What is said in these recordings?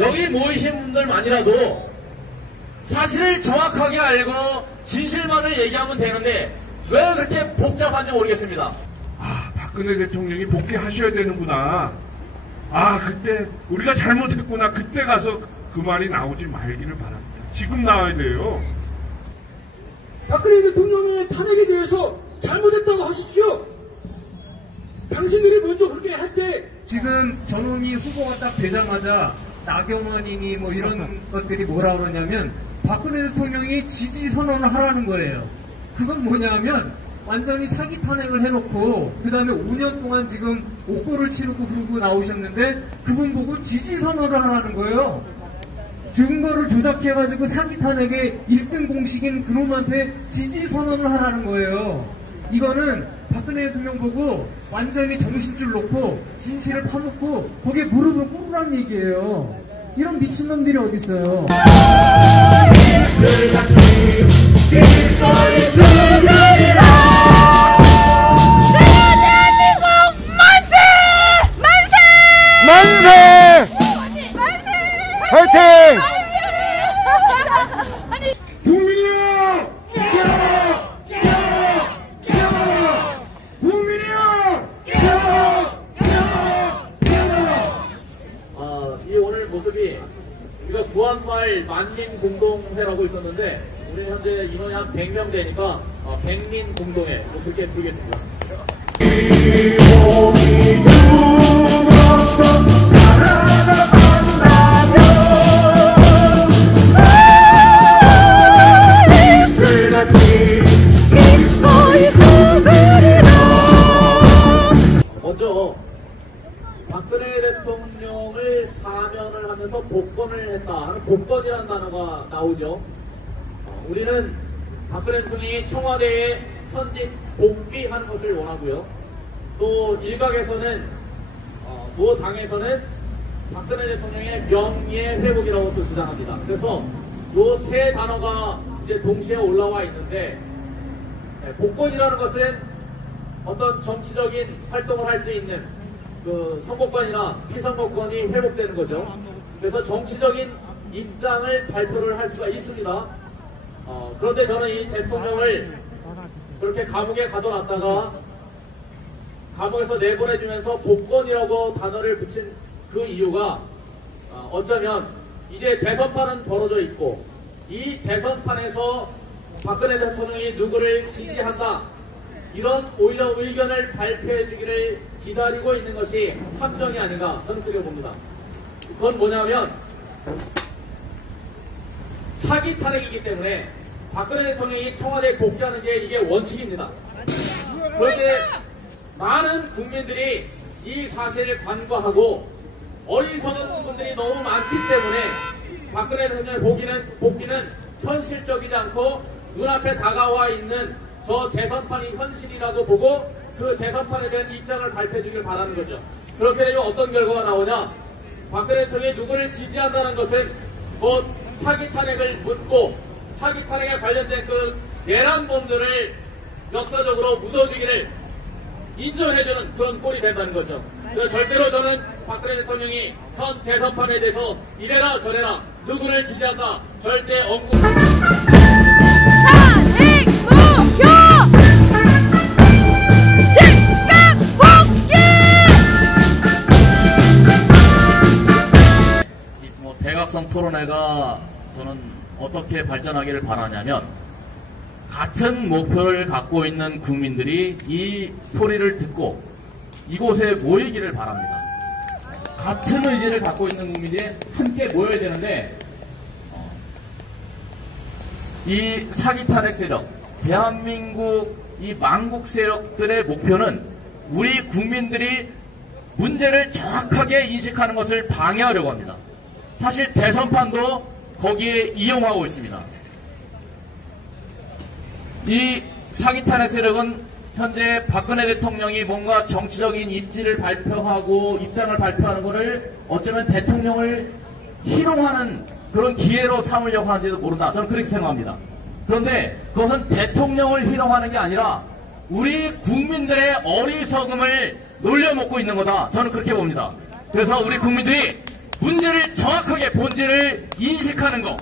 여기 모이신 분들만이라도 사실을 정확하게 알고 진실만을 얘기하면 되는데 왜 그렇게 복잡한지 모르겠습니다. 아, 박근혜 대통령이 복귀하셔야 되는구나. 아, 그때 우리가 잘못했구나. 그때 가서 그 말이 나오지 말기를 바랍니다. 지금 나와야 돼요. 박근혜 대통령의 탄핵에 대해서 잘못했다고 하십시오. 당신들이 먼저 그렇게 할 때 지금 전원이 후보가 딱 되자마자 나경원이니 뭐 이런 것들이 뭐라 그러냐면 박근혜 대통령이 지지 선언을 하라는 거예요. 그건 뭐냐면 완전히 사기 탄핵을 해놓고 그 다음에 5년 동안 지금 옥고를 치르고 그러고 나오셨는데 그분 보고 지지 선언을 하라는 거예요. 증거를 조작해가지고 사기 탄핵의 1등 공식인 그놈한테 지지 선언을 하라는 거예요. 이거는 박근혜 대통령 보고 완전히 정신줄 놓고 진실을 파놓고 거기에 무릎을 꿇으라는 얘기예요. 이런 미친놈들이 어딨어요. 만세! 화이팅! 국민이여! 깨어라! 깨어라! 깨어라! 국민이여! 깨어라! 깨어라! 깨어라! 이 오늘 모습이 우리가 구한마을 만민공동회라고 있었는데 우리는 현재 인원이 한 100명 되니까 백민공동회 그렇게 부르겠습니다. 먼저 박근혜 대통령을 사면을 하면서 복권을 했다 하는 복권이라는 단어가 나오죠. 우리는 박근혜 대통령이 청와대에 현직 복귀하는 것을 원하고요. 또 일각에서는 모 당에서는 박근혜 대통령의 명예 회복이라고 또 주장합니다. 그래서 이 세 단어가 이제 동시에 올라와 있는데 복권이라는 것은 어떤 정치적인 활동을 할 수 있는 그 선거권이나 피선거권이 회복되는 거죠. 그래서 정치적인 입장을 발표를 할 수가 있습니다. 그런데 저는 이 대통령을 그렇게 감옥에 가둬놨다가 감옥에서 내보내주면서 복권이라고 단어를 붙인 그 이유가 어쩌면 이제 대선판은 벌어져 있고 이 대선판에서 박근혜 대통령이 누구를 지지한다 이런 오히려 의견을 발표해 주기를 기다리고 있는 것이 함정이 아닌가 저는 그렇게 봅니다. 그건 뭐냐면 사기 탄핵이기 때문에 박근혜 대통령이 청와대에 복귀하는 게 이게 원칙입니다. 그런데 많은 국민들이 이 사실을 간과하고 어리석은 분들이 너무 많기 때문에 박근혜 대통령의 복귀는 현실적이지 않고 눈앞에 다가와 있는 저 대선판이 현실이라고 보고 그 대선판에 대한 입장을 발표해 주길 바라는 거죠. 그렇게 되면 어떤 결과가 나오냐? 박근혜 대통령이 누구를 지지한다는 것은 뭐 사기 탄핵을 묻고 사기 탄핵에 관련된 그 내란범들을 역사적으로 묻어주기를 인정해주는 그런 꼴이 된다는 거죠. 그래서 절대로 저는 박근혜 대통령이 현 대선판에 대해서 이래라 저래라 누구를 지지한다 절대 언급 탄핵 목표 즉각 복귀. 대각선 토론회가 저는 어떻게 발전하기를 바라냐면 같은 목표를 갖고 있는 국민들이 이 소리를 듣고 이곳에 모이기를 바랍니다. 같은 의지를 갖고 있는 국민들이 함께 모여야 되는데 이 사기 탄핵 세력, 대한민국 이 망국 세력들의 목표는 우리 국민들이 문제를 정확하게 인식하는 것을 방해하려고 합니다. 사실 대선판도 거기에 이용하고 있습니다. 이 사기 탄핵 세력은 현재 박근혜 대통령이 뭔가 정치적인 입지를 발표하고 입장을 발표하는 것을 어쩌면 대통령을 희롱하는 그런 기회로 삼으려고 하는지도 모른다. 저는 그렇게 생각합니다. 그런데 그것은 대통령을 희롱하는 게 아니라 우리 국민들의 어리석음을 놀려먹고 있는 거다. 저는 그렇게 봅니다. 그래서 우리 국민들이 문제를 정확하게 본질을 인식하는 거,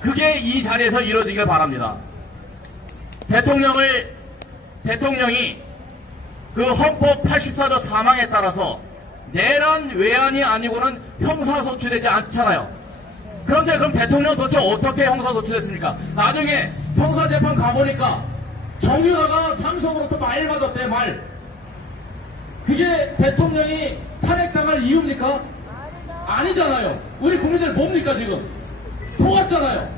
그게 이 자리에서 이루어지길 바랍니다. 대통령이 그 헌법 84조 4항에 따라서 내란 외환이 아니고는 형사소추되지 않잖아요. 그런데 그럼 대통령 도대체 어떻게 형사소추됐습니까? 나중에 형사재판 가보니까 정유라가 삼성으로부터 말 받았대, 말. 그게 대통령이 탄핵당할 이유입니까? 아니잖아요. 우리 국민들 뭡니까 지금? 속았잖아요.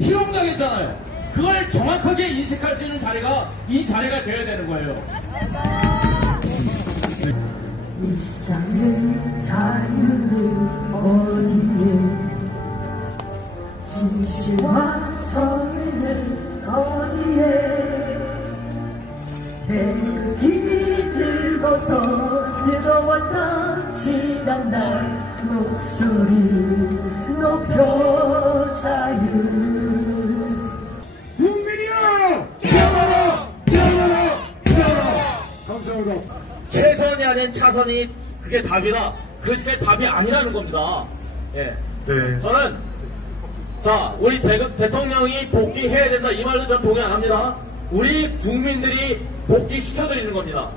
희롱당했잖아요. 그걸 정확하게 인식할 수 있는 자리가 이 자리가 되어야 되는 거예요. 일상의 자유는 어디에, 진실과 정의는 어디에, 태극기 들고서 들어왔던 지난날 목소리 높여 자유. 국민이여! 깨어나라! 깨어나라! 깨어나라! 감사합니다. 최선이 아닌 차선이 그게 답이다. 그게 답이 아니라는 겁니다. 예. 네. 저는 우리 대통령이 복귀해야 된다 이 말도 전 동의 안 합니다. 우리 국민들이 복귀시켜드리는 겁니다.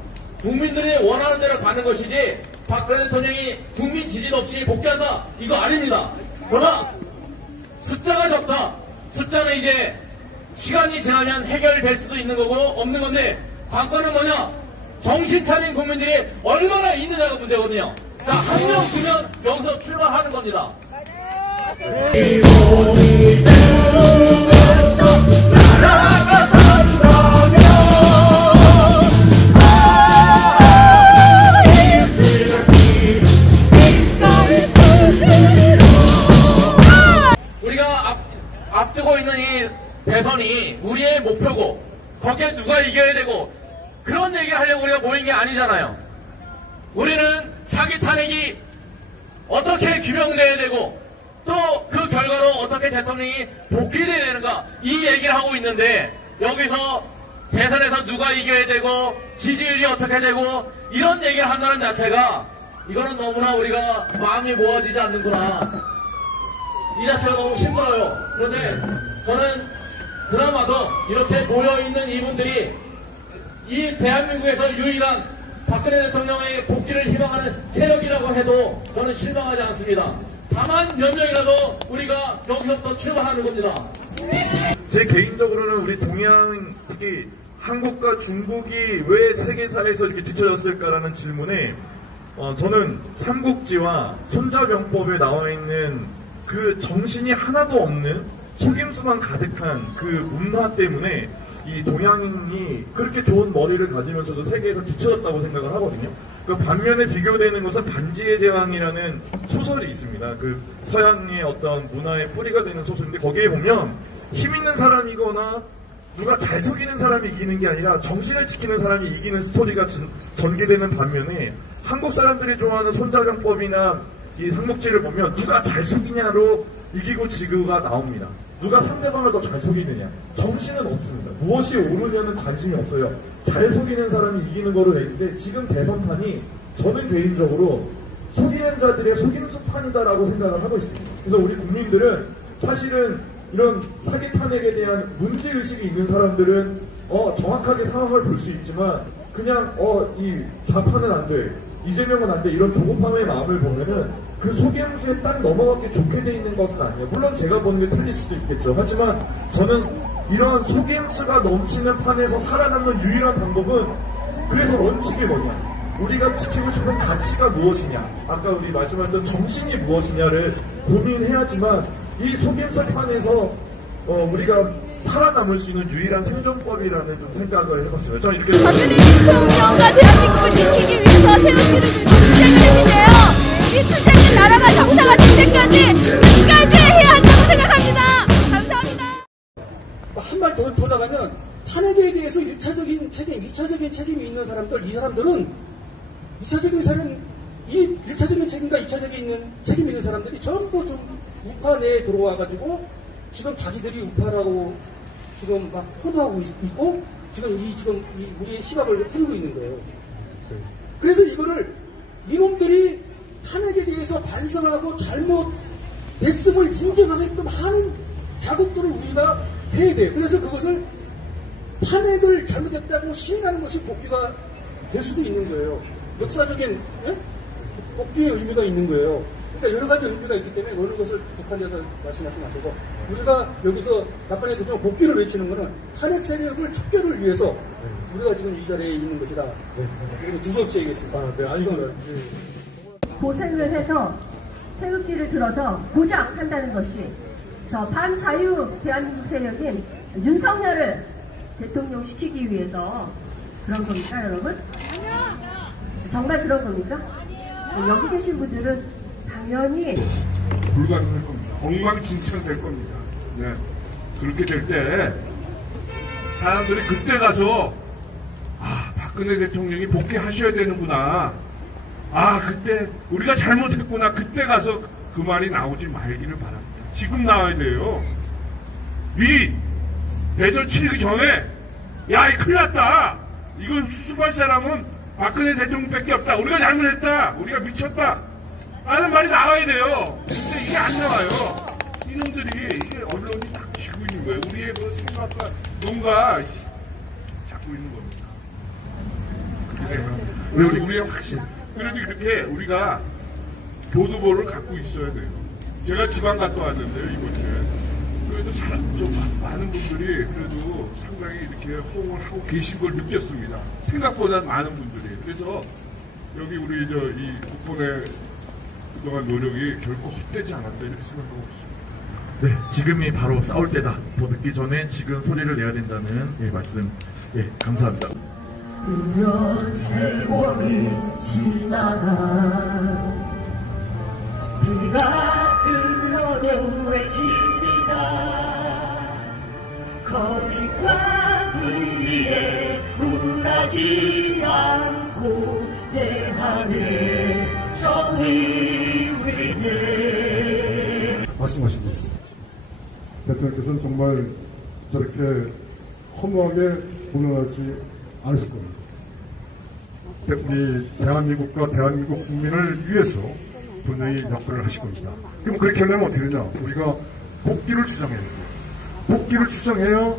국민들이 원하는 대로 가는 것이지 박근혜 대통령이 국민 지지 없이 복귀한다 이거 아닙니다. 그러나 숫자가 적다. 숫자는 이제 시간이 지나면 해결될 수도 있는 거고 없는 건데 관건은 뭐냐? 정신 차린 국민들이 얼마나 있느냐가 문제거든요. 자, 한 명 주면 여기서 출발하는 겁니다. 우리가 앞두고 있는 이 대선이 우리의 목표고 거기에 누가 이겨야 되고 그런 얘기를 하려고 우리가 모인 게 아니잖아요. 우리는 사기 탄핵이 어떻게 규명돼야 되고 또 그 결과로 어떻게 대통령이 복귀돼야 되는가 이 얘기를 하고 있는데 여기서 대선에서 누가 이겨야 되고 지지율이 어떻게 되고 이런 얘기를 한다는 자체가 이거는 너무나 우리가 마음이 모아지지 않는구나. 이 자체가 너무 힘들어요. 그런데 저는 그나마도 이렇게 모여있는 이분들이 이 대한민국에서 유일한 박근혜 대통령의 복귀를 희망하는 세력이라고 해도 저는 실망하지 않습니다. 다만 몇 명이라도 우리가 여기서부터 출발하는 겁니다. 제 개인적으로는 우리 동양이 한국과 중국이 왜 세계사에서 이렇게 뒤처졌을까라는 질문에 저는 삼국지와 손자병법에 나와 있는 그 정신이 하나도 없는 속임수만 가득한 그 문화 때문에 이 동양인이 그렇게 좋은 머리를 가지면서도 세계에서 뒤처졌다고 생각을 하거든요. 그 반면에 비교되는 것은 반지의 제왕이라는 소설이 있습니다. 그 서양의 어떤 문화의 뿌리가 되는 소설인데 거기에 보면 힘 있는 사람이거나 누가 잘 속이는 사람이 이기는 게 아니라 정신을 지키는 사람이 이기는 스토리가 전개되는 반면에 한국 사람들이 좋아하는 손자병법이나 이 삼국지를 보면 누가 잘 속이냐로 이기고 지고가 나옵니다. 누가 상대방을 더 잘 속이느냐. 정신은 없습니다. 무엇이 옳으냐는 관심이 없어요. 잘 속이는 사람이 이기는 거로 되는데 지금 대선판이 저는 개인적으로 속이는 자들의 속임수판이다라고 생각을 하고 있습니다. 그래서 우리 국민들은 사실은 이런 사기 탄핵에 대한 문제의식이 있는 사람들은 정확하게 상황을 볼 수 있지만 그냥 이 좌파는 안 돼. 이재명은 안 돼. 이런 조급함의 마음을 보면은 그 속임수에 딱 넘어가기 좋게 돼 있는 것은 아니에요. 물론 제가 보는 게 틀릴 수도 있겠죠. 하지만 저는 이런 속임수가 넘치는 판에서 살아남는 유일한 방법은 그래서 원칙이 뭐냐. 우리가 지키고 싶은 가치가 무엇이냐. 아까 우리 말씀하셨던 정신이 무엇이냐를 고민해야지만 이 속임수 판에서 우리가 살아남을 수 있는 유일한 생존법이라는 좀 생각을 해봤어요. 저는 이렇게 박근혜 대통령과 대한민국을 지키기 위해서 세우시는 투쟁을 했는데요. 이 투쟁은 나라가 정상화 될 때까지 끝까지 해야 한다고 생각합니다. 감사합니다. 한 발 더 나가면 탄핵에 대해서 1차적인 책임, 2차적인 책임이 있는 사람들, 이 사람들은 2차적인 사람, 이 1차적인 책임과 2차적인 책임이 있는 사람들이 전부 좀 우파 내에 들어와가지고 지금 자기들이 우파라고 지금 막 호도하고 있고 지금 우리의 시각을 흐리고 있는 거예요. 그래서 이거를 이놈들이 탄핵에 대해서 반성하고 잘못됐음을 인정하게끔 하는 작업들을 우리가 해야 돼요. 그래서 그것을 탄핵을 잘못했다고 시인하는 것이 복귀가 될 수도 있는 거예요. 역사적인 복귀의 의미가 있는 거예요. 그러니까 여러 가지 의미가 있기 때문에 어느 것을 북한에서 말씀하시면 안 되고, 우리가 여기서 박근혜 대통령 복귀를 외치는 것은 탄핵 세력을 척결을 위해서 우리가 지금 이 자리에 있는 것이다. 그리고 두서없이 얘기했습니다. 네, 알겠습니다. 고생을 해서 태극기를 들어서 보장한다는 것이 저 반자유 대한민국 세력인 윤석열을 대통령 시키기 위해서 그런 겁니까, 여러분? 정말 그런 겁니까? 여기 계신 분들은 당연히 불가능할 겁니다. 엉망진창 될 겁니다. 네. 그렇게 될 때 사람들이 그때 가서 박근혜 대통령이 복귀하셔야 되는구나. 그때 우리가 잘못했구나. 그때 가서 그 말이 나오지 말기를 바랍니다. 지금 나와야 돼요. 대선 치르기 전에 야, 이 큰일 났다. 이건 수습할 사람은 박근혜 대통령밖에 없다. 우리가 잘못했다. 우리가 미쳤다. 라는 말이 나와야 돼요. 근데 이게 안 나와요. 이놈들이, 이게 언론이 딱 쥐고 있는 거예요. 우리의 그 생각과 뭔가 잡고 있는 겁니다. 그렇게 생각합니다. 우리의 확신. 그래도 이렇게 우리가 교두보를 갖고 있어야 돼요. 제가 지방 갔다 왔는데요, 이번 주에. 그래도 좀 많은 분들이 그래도 상당히 이렇게 호응을 하고 계신 걸 느꼈습니다. 생각보다 많은 분들이. 그래서 여기 우리 이 국본의 그동안 노력이 결코 헛되지 않았다 이렇게 생각하고 있습니다. 네, 지금이 바로 싸울 때다. 더 늦기 전에 지금 소리를 내야 된다는 말씀. 감사합니다. 세월이 지나가 비가 흘러도 외치리라 거짓과 불의에 굴하지 않고 대하늘 정의 위대 말씀하신 게 있습니다. 대통령께서는 정말 저렇게 허무하게 공연하지 않으실 겁니다. 우리 대한민국과 대한민국 국민을 위해서 분명히 역할을 하실 겁니다. 그럼 그렇게 하려면 어떻게 되냐? 우리가 복귀를 주장해야 돼요. 복귀를 주장해야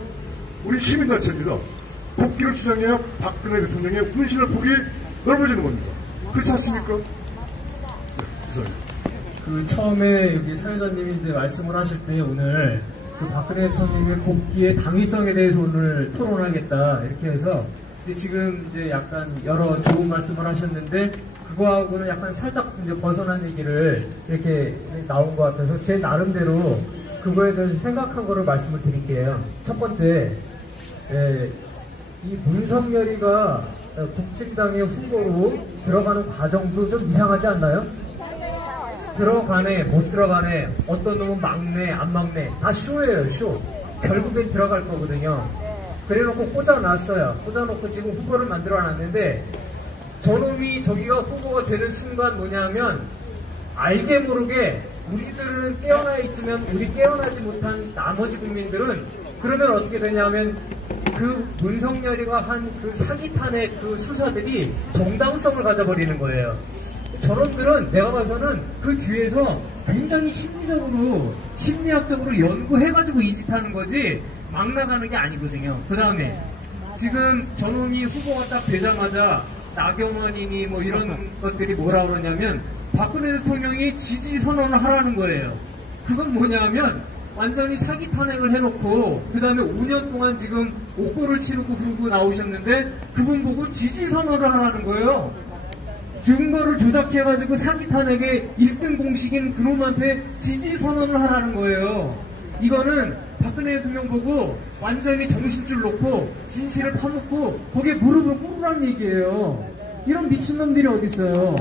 우리 시민단체입니다. 복귀를 주장해야 박근혜 대통령의 훈신의 폭이 넓어지는 겁니다. 그렇지 않습니까? 네, 이상입니다. 그 처음에 여기 사회자님이 이제 말씀을 하실 때 오늘 그 박근혜 대통령의 복귀의 당위성에 대해서 오늘 토론하겠다 이렇게 해서 지금 이제 약간 여러 좋은 말씀을 하셨는데 그거하고는 약간 살짝 이제 벗어난 얘기를 이렇게 나온 것 같아서 제 나름대로 그거에 대해서 생각한 거를 말씀을 드릴게요. 첫 번째, 이 문성열이가 국진당의 후보로 들어가는 과정도 좀 이상하지 않나요? 들어가네, 못 들어가네, 어떤 놈은 막네, 안 막네, 다 쇼예요, 쇼. 결국엔 들어갈 거거든요. 그래놓고 꽂아놨어요. 꽂아놓고 지금 후보를 만들어놨는데 저놈이 저기가 후보가 되는 순간 뭐냐면 알게 모르게 우리들은 깨어나 있지만 우리 깨어나지 못한 나머지 국민들은 그러면 어떻게 되냐면 그 문성열이가 한 그 사기 탄핵 그 수사들이 정당성을 가져버리는 거예요. 저놈들은 내가 봐서는 그 뒤에서 굉장히 심리학적으로 연구해가지고 이 짓 하는 거지 막 나가는 게 아니거든요. 그 다음에 지금 저놈이 후보가 딱 되자마자 나경원이니 뭐 이런 것들이 뭐라 그러냐면 박근혜 대통령이 지지 선언을 하라는 거예요. 그건 뭐냐면 완전히 사기 탄핵을 해놓고 그 다음에 5년 동안 지금 옥고를 치르고 그러고 나오셨는데 그분 보고 지지 선언을 하라는 거예요. 증거를 조작해가지고 사기 탄핵의 1등 공식인 그놈한테 지지 선언을 하라는 거예요. 이거는 박근혜 대통령 보고 완전히 정신줄 놓고 진실을 파놓고 거기에 무릎을 꿇으라는 얘기예요. 이런 미친놈들이 어딨어요.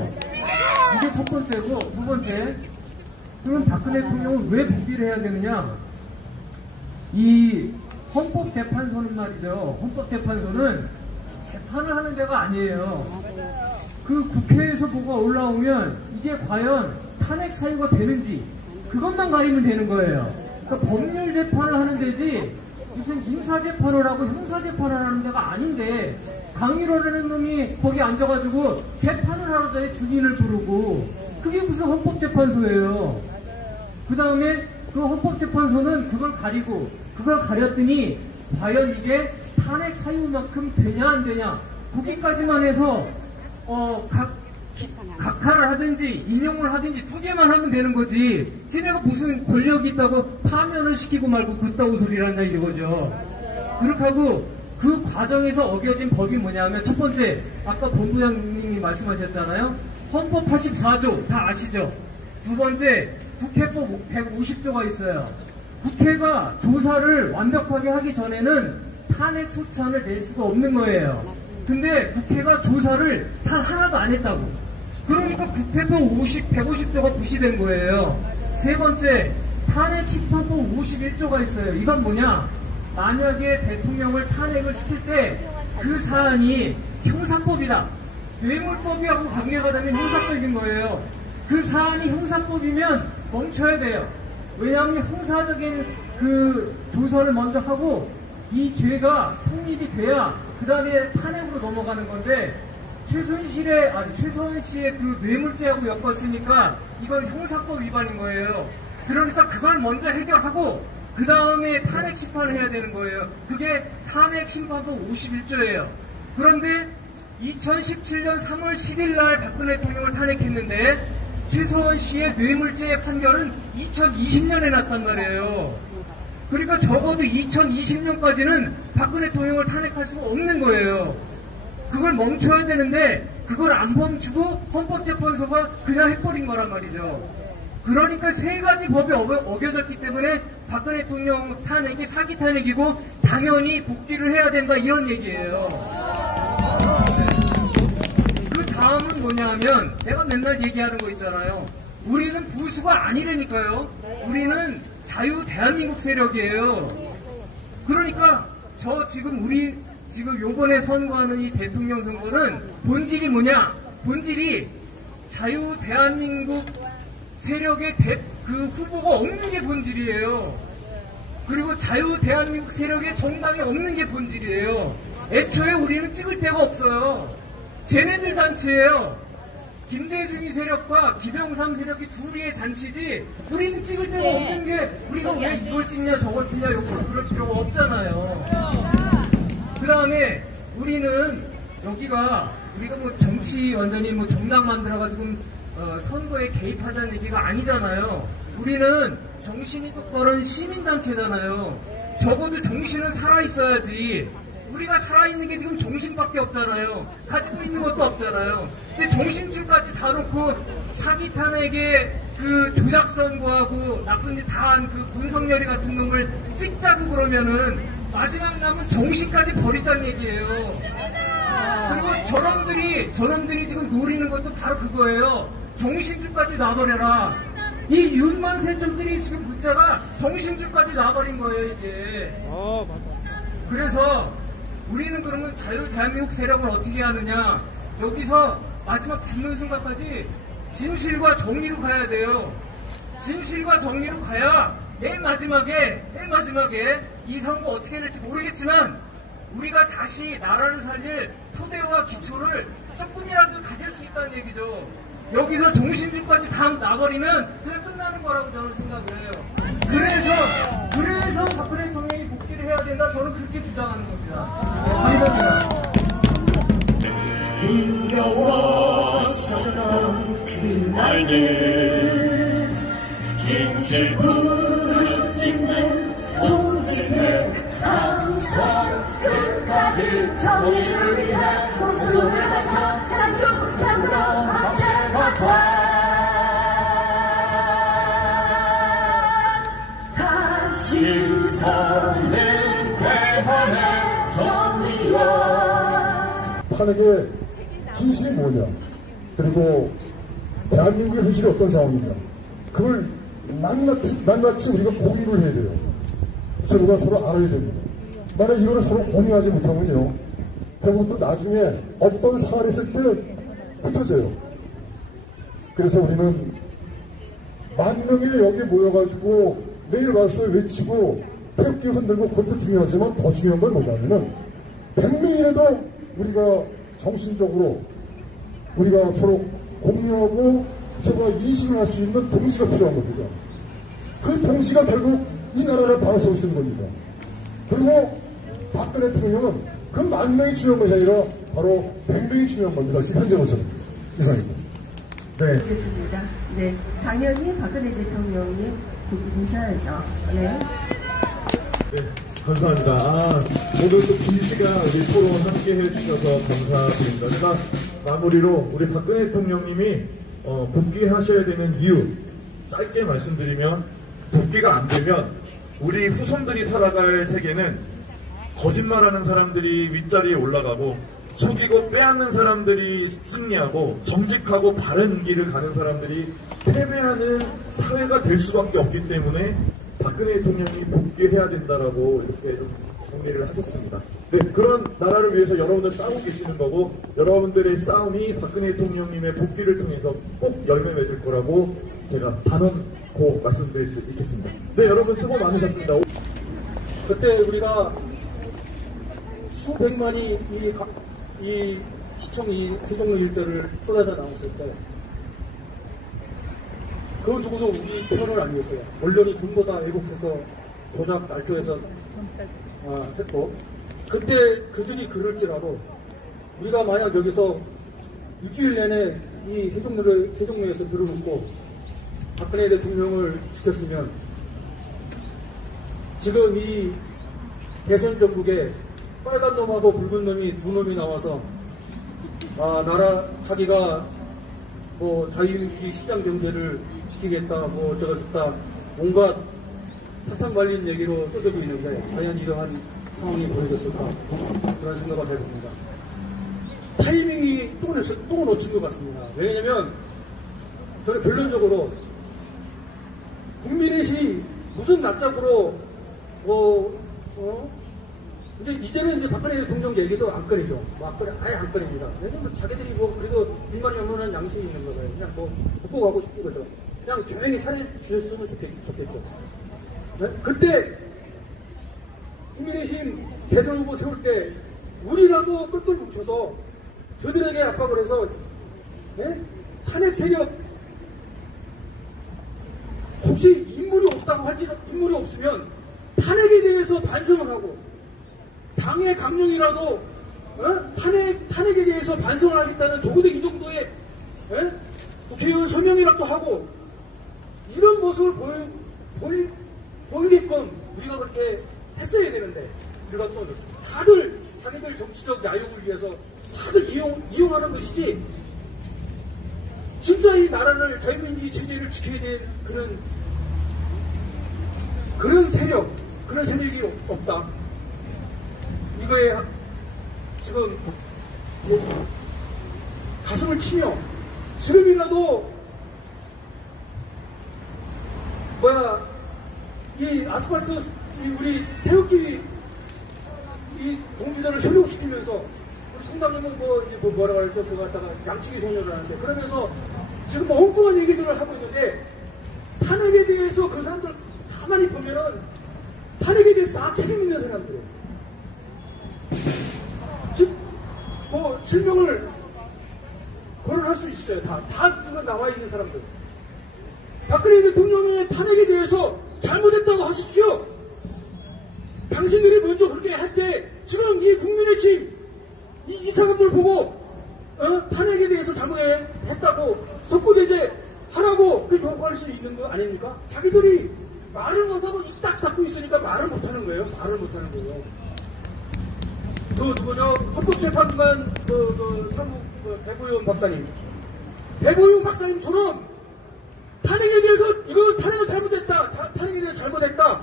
이게 첫 번째고, 두 번째, 그러면 박근혜 대통령은 왜 복귀를 해야 되느냐? 이 헌법재판소는 말이죠. 헌법재판소는 재판을 하는 데가 아니에요. 그 국회에서 뭐가 올라오면 이게 과연 탄핵 사유가 되는지 그것만 가리면 되는 거예요. 그러니까 법률 재판을 하는 데지 무슨 인사재판을 하고 형사재판을 하는 데가 아닌데 강일호라는 놈이 거기 앉아가지고 재판을 하러 다니 증인을 부르고 그게 무슨 헌법재판소예요. 그 다음에 그 헌법재판소는 그걸 가리고, 그걸 가렸더니 과연 이게 탄핵 사유만큼 되냐 안 되냐, 거기까지만 해서 각하를 하든지 인용을 하든지 두 개만 하면 되는 거지, 지네가 무슨 권력이 있다고 파면을 시키고 말고 그따구 소리를 하냐 이거죠. 그렇게 하고 그 과정에서 어겨진 법이 뭐냐면, 첫 번째 아까 본부장님이 말씀하셨잖아요. 헌법 84조 다 아시죠? 두 번째 국회법 150조가 있어요. 국회가 조사를 완벽하게 하기 전에는 탄핵 소추안을 낼 수가 없는 거예요. 근데 국회가 조사를 단 하나도 안 했다고. 그러니까 국회법 150조가 부시된 거예요. 세 번째, 탄핵 심판법 51조가 있어요. 이건 뭐냐? 만약에 대통령을 탄핵을 시킬 때 그 사안이 형사법이다, 뇌물법이하고 관계가 되면 형사법인 거예요. 그 사안이 형사법이면 멈춰야 돼요. 왜냐하면 형사적인 그 조사를 먼저 하고 이 죄가 성립이 돼야 그 다음에 탄핵으로 넘어가는 건데, 최소원 씨의 그 뇌물죄하고 엮었으니까 이건 형사법 위반인 거예요. 그러니까 그걸 먼저 해결하고 그 다음에 탄핵 심판을 해야 되는 거예요. 그게 탄핵 심판법 51조예요. 그런데 2017년 3월 10일 날 박근혜 대통령을 탄핵했는데 최소원 씨의 뇌물죄 판결은 2020년에 났단 말이에요. 그러니까 적어도 2020년까지는 박근혜 대통령을 탄핵할 수가 없는 거예요. 그걸 멈춰야 되는데 그걸 안 멈추고 헌법재판소가 그냥 해버린 거란 말이죠. 그러니까 세 가지 법이 어겨졌기 때문에 박근혜 대통령 탄핵이 사기 탄핵이고 당연히 복귀를 해야 된다, 이런 얘기예요. 그 다음은 뭐냐 하면, 내가 맨날 얘기하는 거 있잖아요. 우리는 보수가 아니라니까요. 우리는 자유 대한민국 세력이에요. 그러니까 우리 지금 요번에 선거하는 이 대통령 선거는 본질이 뭐냐? 본질이 자유 대한민국 세력의 그 후보가 없는 게 본질이에요. 그리고 자유 대한민국 세력의 정당이 없는 게 본질이에요. 애초에 우리는 찍을 데가 없어요. 쟤네들 잔치예요. 김대중이 세력과 김영삼 세력이 둘이의 잔치지, 우리는 찍을 데가 없는 게, 우리가 왜 이걸 찍냐 저걸 찍냐 그럴 필요가 없잖아요. 그 다음에 우리가 뭐 정치 완전히 뭐 정당 만들어가지고 선거에 개입하자는 얘기가 아니잖아요. 우리는 정신이 똑바른 시민단체잖아요. 적어도 정신은 살아있어야지. 우리가 살아있는 게 지금 정신밖에 없잖아요. 가지고 있는 것도 없잖아요. 근데 정신줄까지 다 놓고 사기 탄핵에 그 조작 선거하고 나쁜 짓 다 한 그 문성열이 같은 놈을 찍자고 그러면은 마지막 남은 정신까지 버리자는 얘기예요. 그리고 저놈들이 지금 노리는 것도 바로 그거예요. 정신줄까지 놔버려라. 이 윤만세점들이 지금 문자가 정신줄까지 놔버린 거예요, 이게. 그래서 우리는 그러면 자유 대한민국 세력을 어떻게 하느냐? 여기서 마지막 죽는 순간까지 진실과 정의로 가야 돼요. 진실과 정의로 가야 맨 마지막에 이 선거 어떻게 될지 모르겠지만 우리가 다시 나라를 살릴 토대와 기초를 조금이라도 가질 수 있다는 얘기죠. 여기서 정신줄까지 다 놔버리면 그냥 끝나는 거라고 저는 생각을 해요. 그래서 박근혜 대통령이 복귀를 해야 된다, 저는 그렇게 주장하는 겁니다. 감사합니다. 힘겨웠었던 그날들, 진실 부르짖는 동지는 항상 끝까지 정의를 위해 목숨을 바쳐 자유함으로 함께하자. 다시 서는 대한의 정의와 탄핵의 진실이 뭐냐, 그리고 대한민국의 현실이 어떤 상황이냐, 그걸 낱낱이 우리가 공유를 해야 돼요. 서로가 서로 알아야 됩니다. 만약 이거를 서로 공유하지 못하면요, 결국 또 나중에 어떤 사안이 있을 때 흩어져요. 그래서 우리는 만 명이 여기 모여가지고 매일 와서 외치고 태극기 흔들고 그것도 중요하지만 더 중요한 건 뭐냐면은 100명이라도 우리가 정신적으로 우리가 서로 공유하고 서로가 인식을 할 수 있는 동지가 필요한 겁니다. 그 동지가 결국 이 나라를 바라세울 수 있는 겁니다. 그리고 박근혜 대통령은 그 10,000명이 중요한 것이 아니라 바로 100명이 중요한 겁니다. 지금 현재로서는. 이상입니다. 네. 알겠습니다. 네. 당연히 박근혜 대통령이 복귀 되셔야죠. 네. 네, 감사합니다. 오늘 또 긴 시간 우리 토론 함께 해주셔서 감사드립니다. 일단 마무리로 우리 박근혜 대통령님이 복귀하셔야 되는 이유 짧게 말씀드리면 복귀가 안 되면 우리 후손들이 살아갈 세계는 거짓말하는 사람들이 윗자리에 올라가고 속이고 빼앗는 사람들이 승리하고 정직하고 바른 길을 가는 사람들이 패배하는 사회가 될 수밖에 없기 때문에 박근혜 대통령이 복귀해야 된다라고 이렇게 좀 정리를 하겠습니다. 네, 그런 나라를 위해서 여러분들 싸우고 계시는 거고 여러분들의 싸움이 박근혜 대통령님의 복귀를 통해서 꼭 열매 맺을 거라고 제가 단언코 말씀드릴 수 있겠습니다. 네, 여러분 수고 많으셨습니다. 그때 우리가 수백만이 이 시청이 세종로 일대를 쏟아져 나왔을 때 그 누구도 우리 편을 아니었어요. 언론이 전부 다 왜곡해서 조작 날조해서 했고 그때 그들이 그럴지라도 우리가 만약 여기서 일주일 내내 이 세종로에서 들어놓고 박근혜 대통령을 지켰으면 지금 이 대선 전국에 빨간 놈하고 붉은 놈이 두 놈이 나와서 나라 자기가 뭐 자유민주주의 시장 경제를 지키겠다 뭐 어쩌고 저쩌다 온갖 사탕 발린 얘기로 떠들고 있는데 과연 이러한 상황이 벌어졌을까 그런 생각을 해봅니다. 타이밍이 또 놓친 것 같습니다. 왜냐면 저는 결론적으로 국민의힘 무슨 낯짝으로 이제는 이제 박근혜 대통령 얘기도 안 꺼내죠. 아예 안 꺼냅니다. 왜냐면 자기들이 뭐 그래도 민간이 없는 양심이 있는 거예요. 그냥 뭐 먹고 가고 싶은 거죠. 그냥 조용히 살해주셨으면 좋겠죠. 네? 그때 국민의힘 대선 후보 세울 때 우리라도 똘똘 뭉쳐서 저들에게 압박을 해서 네? 탄핵 세력 혹시 인물이 없으면 탄핵에 대해서 반성을 하고 당의 강령이라도 탄핵에 대해서 반성을 하겠다는 적어도 이 정도의 국회의원 서명이라도 하고 이런 모습을 보이게끔 우리가 그렇게 했어야 되는데 우리가 또 다들 자기들 정치적 야욕을 위해서 다들 이용하는 것이지 진짜 이 나라를 자유민주주의 체제를 지켜야 되는 그런 세력이 없다. 이거에 지금 가슴을 치며 지금이라도 이 아스팔트 우리 태극기 이 동지들을 현혹시키면서 우리 성당님은 뭐라고 할죠? 그거 갖다가 양치기 소녀를 하는데 그러면서 지금 뭐 엉뚱한 얘기들을 하고 있는데 탄핵에 대해서 그 사람들 가만히 보면은 탄핵에 대해서 다 책임 있는 사람들 즉 뭐 실명을 거론할 수 있어요. 다 지금 나와 있는 사람들. 박근혜 대통령의 탄핵에 대해서 잘못했다고 하십시오. 당신들이 먼저 그렇게 할 때 지금 이 국민의힘 이 사람들 보고 탄핵에 대해서 잘못했다고 석고대죄 하라고 요구할 수 있는 거 아닙니까? 자기들이 말을 못하고 입 딱 닫고 있으니까 말을 못하는 거예요. 누구죠? 헌법재판관 사무 대보용 박사님. 대보용 박사님처럼 탄핵에 대해서 이거 탄핵은 잘못했다. 탄핵에 대해서 잘못했다.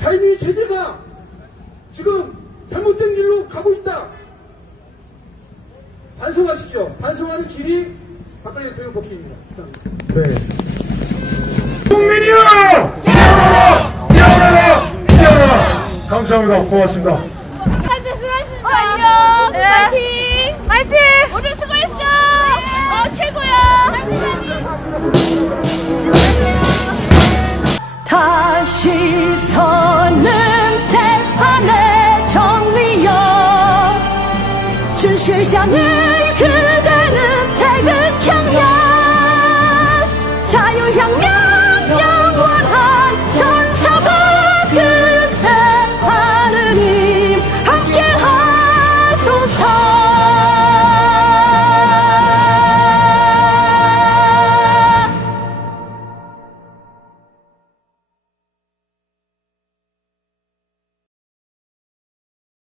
자유민주 체제가 지금 잘못된 길로 가고 있다. 반성하십시오. 반성하는 길이 박근혜 대통령 복귀입니다. 감사합니다. 네. 국민이요! 깨어라! 감사합니다. 고맙습니다. 다들 수고하셨습니다. 안녕. 네. 파이팅! 파이팅! 오늘 수고했어. 최고야. 다시 서는 대판의 정리여 춘실장을 그대는 태그 향명